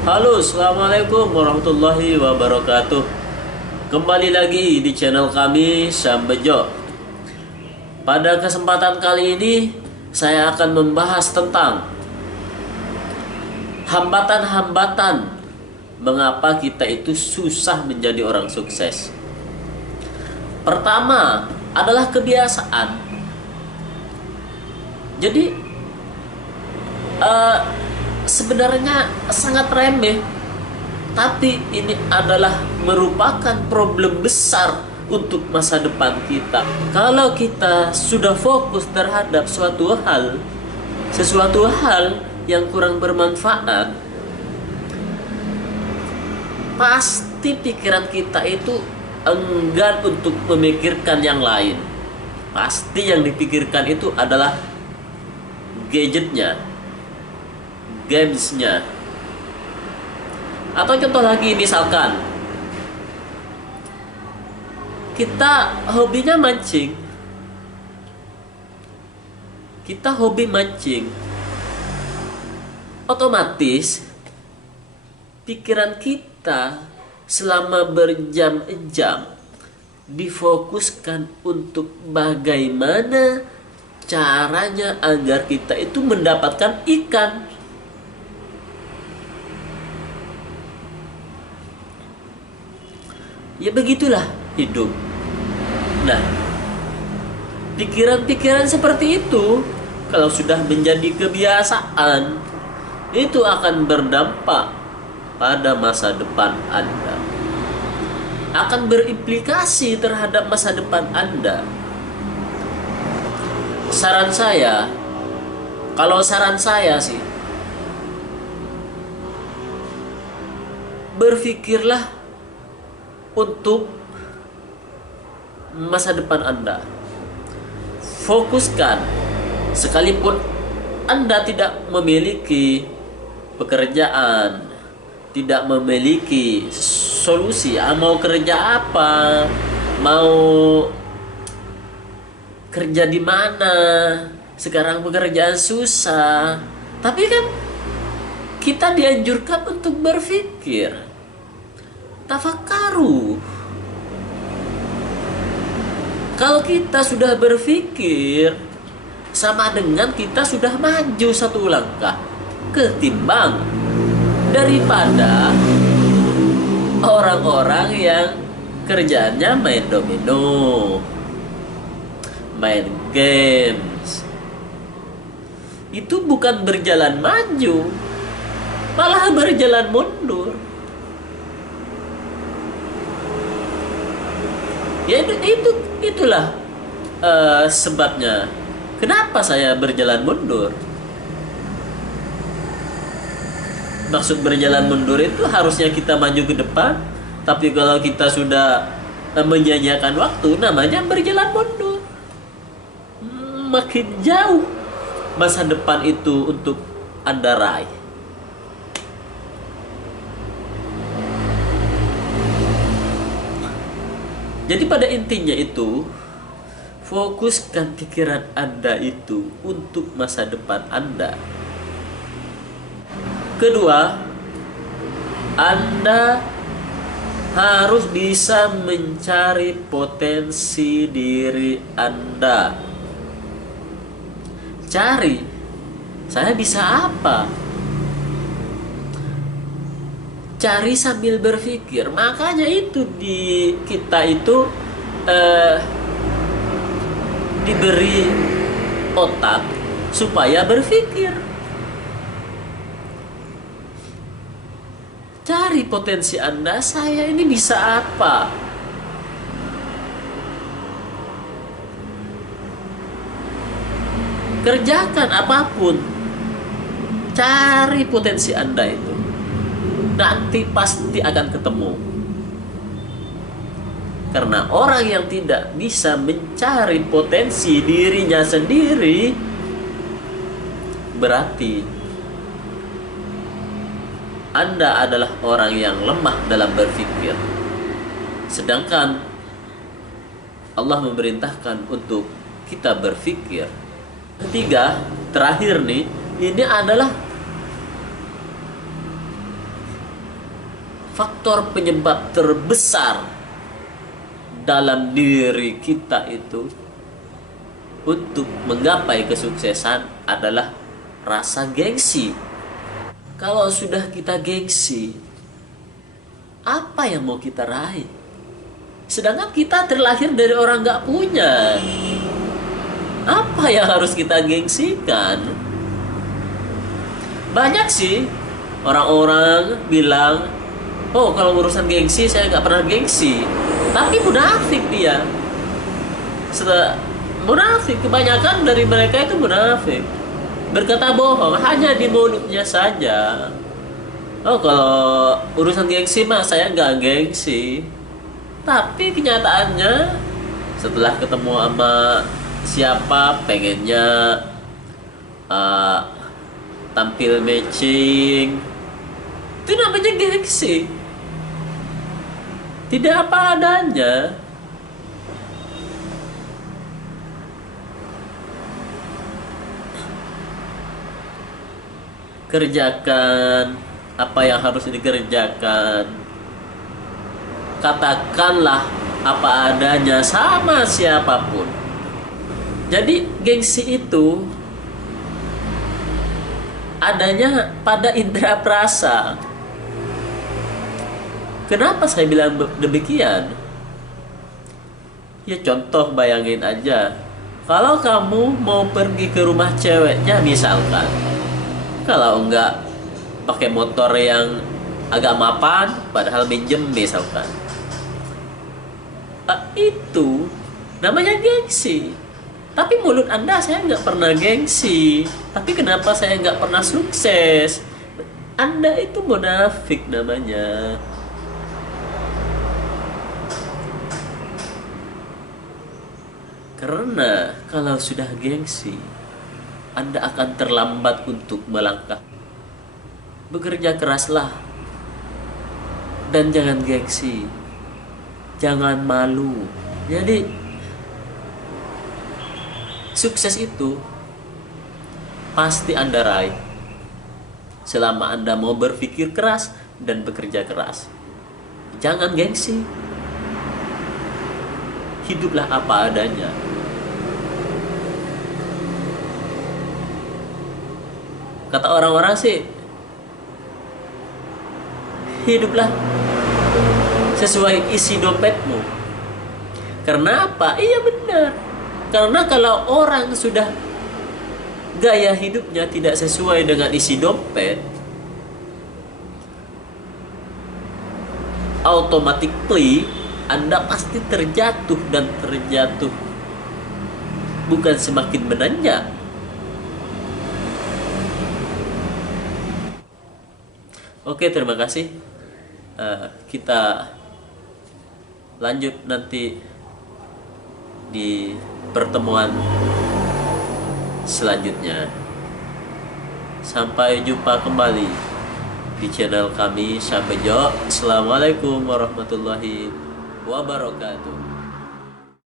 Halo, assalamualaikum warahmatullahi wabarakatuh. Kembali lagi di channel kami Sambejo. Pada kesempatan kali ini saya akan membahas tentang hambatan-hambatan mengapa kita itu susah menjadi orang sukses. Pertama adalah kebiasaan. Jadi sebenarnya sangat remeh, tapi ini adalah merupakan problem besar untuk masa depan kita. Kalau kita sudah fokus terhadap sesuatu hal yang kurang bermanfaat, pasti pikiran kita itu enggan untuk memikirkan yang lain. Pasti yang dipikirkan itu adalah gadgetnya, gamesnya. Atau contoh lagi, misalkan kita hobinya mancing, kita hobi mancing, otomatis pikiran kita selama berjam-jam difokuskan untuk bagaimana caranya agar kita itu mendapatkan ikan. Ya begitulah hidup. Nah, pikiran-pikiran seperti itu kalau sudah menjadi kebiasaan, itu akan berdampak pada masa depan Anda. Akan berimplikasi terhadap masa depan Anda. Saran saya sih, berpikirlah untuk masa depan Anda. Fokuskan, sekalipun Anda tidak memiliki pekerjaan, tidak memiliki solusi, mau kerja apa, mau kerja di mana, sekarang pekerjaan susah. Tapi kan kita dianjurkan untuk berpikir, tafakaru. Kalau kita sudah berpikir, sama dengan kita sudah maju satu langkah ketimbang daripada orang-orang yang kerjaannya main domino, main games. Itu bukan berjalan maju, malah berjalan mundur. Ya itulah sebabnya kenapa saya berjalan mundur. Maksud berjalan mundur itu harusnya kita maju ke depan, tapi kalau kita sudah menyanyiakan waktu, namanya berjalan mundur. Makin jauh masa depan itu untuk Anda raih. Jadi pada intinya itu, fokuskan pikiran Anda itu untuk masa depan Anda. Kedua, Anda harus bisa mencari potensi diri Anda. Cari, saya bisa apa? Cari sambil berpikir. Makanya itu kita itu diberi otak supaya berpikir. Cari potensi Anda, saya ini bisa apa? Kerjakan apapun. Cari potensi Anda itu. Nanti pasti akan ketemu. Karena orang yang tidak bisa mencari potensi dirinya sendiri, berarti Anda adalah orang yang lemah dalam berpikir. Sedangkan Allah memerintahkan untuk kita berpikir. Ketiga, terakhir nih, ini adalah faktor penyebab terbesar dalam diri kita itu untuk menggapai kesuksesan adalah rasa gengsi. Kalau sudah kita gengsi, apa yang mau kita raih? Sedangkan kita terlahir dari orang gak punya. Apa yang harus kita gengsikan? Banyak sih orang-orang bilang, oh kalau urusan gengsi saya gak pernah gengsi. Tapi munafik dia. Munafik, kebanyakan dari mereka itu munafik. Berkata bohong hanya di mulutnya saja. Oh kalau urusan gengsi mah saya nggak gengsi. Tapi kenyataannya setelah ketemu sama siapa pengennya tampil matching. Itu namanya gengsi. Tidak apa adanya. Kerjakan apa yang harus dikerjakan. Katakanlah apa adanya sama siapapun. Jadi gengsi itu adanya pada indera perasa. Kenapa saya bilang demikian? Ya contoh bayangin aja. Kalau kamu mau pergi ke rumah ceweknya misalkan, kalau enggak pakai motor yang agak mapan, padahal minjem misalkan, itu namanya gengsi. Tapi mulut Anda saya nggak pernah gengsi. Tapi kenapa saya nggak pernah sukses? Anda itu munafik namanya. Karena kalau sudah gengsi, Anda akan terlambat untuk melangkah. Bekerja keraslah. Dan jangan gengsi. Jangan malu. Jadi, sukses itu pasti Anda raih. Selama Anda mau berpikir keras dan bekerja keras. Jangan gengsi. Hiduplah apa adanya. Kata orang-orang sih, hiduplah sesuai isi dompetmu. Karena apa? Iya benar. Karena kalau orang sudah gaya hidupnya tidak sesuai dengan isi dompet, automatically Anda pasti terjatuh dan terjatuh. Bukan semakin menanjak. Oke, terima kasih. Kita lanjut nanti di pertemuan selanjutnya. Sampai jumpa kembali di channel kami Sambejo. Assalamualaikum warahmatullahi wabarakatuh.